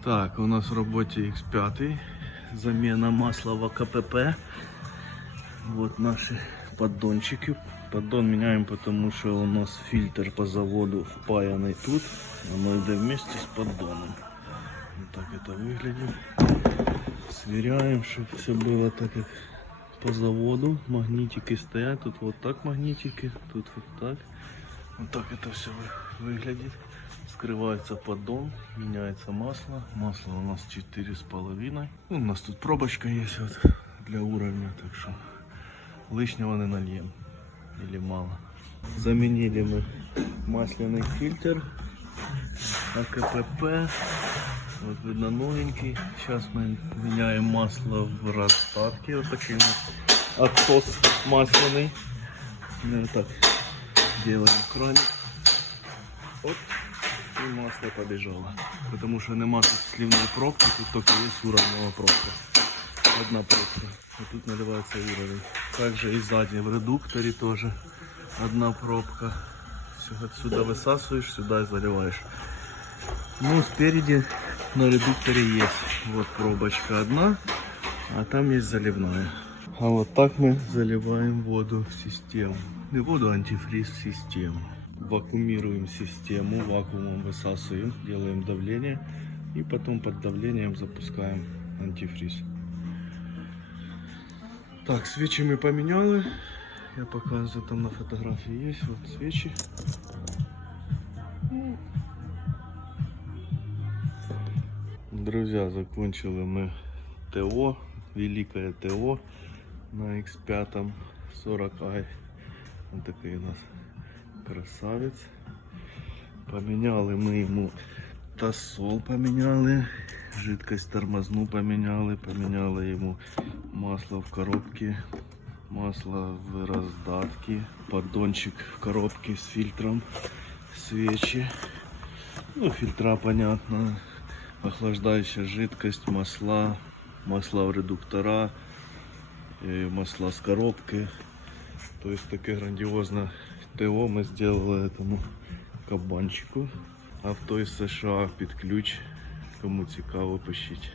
Так, у нас в роботі X5, замена масла в АКПП. Вот наши поддончики. Поддон меняем, потому что у нас фильтр по заводу впаянный тут. Оно идет вместе с поддоном. Вот так это выглядит. Сверяем, чтобы все было так, как по заводу. Магнитики стоят. Тут вот так магнитики, тут вот так. Вот так это все выглядит. Скрывается поддон, меняется масло. Масло у нас 4,5. Ну, у нас тут пробочка есть вот для уровня, так что лишнего не нальем. Или мало. Заменили мы масляный фильтр. АКПП. Вот видно новенький. Сейчас мы меняем масло в раздатке. Вот такой вот отсос масляный. Ну, так делаем краник. Оп. И масло побежало. Потому что нема тут сливной пробки, тут только есть уровневая пробка. Одна пробка. А тут наливается уровень. Также и сзади в редукторе тоже одна пробка. Все отсюда высасываешь, сюда и заливаешь. Ну, спереди на редукторе есть. Вот пробочка одна, а там есть заливная. А вот так мы заливаем воду в систему. Не воду, а антифриз в систему. Вакуумируем систему, вакуумом высасываем, делаем давление. И потом под давлением запускаем антифриз. Так, свечи мы поменяли. Я показываю, там на фотографии есть. Вот свечи. Друзья, закончили мы ТО, великое ТО на X5 40i. Вот такой у нас красавец. Поменяли мы ему тосол поменяли, жидкость тормозну поменяли, поменяли ему масло в коробке, масло в раздатке, поддончик в коробке с фильтром, свечи, ну фильтра понятно, охлаждающая жидкость, масла, масла в редуктора, масла с коробки. То есть таке грандіозне ТО ми зробили этому кабанчику. Авто із США під ключ. Кому цікаво, пишіть.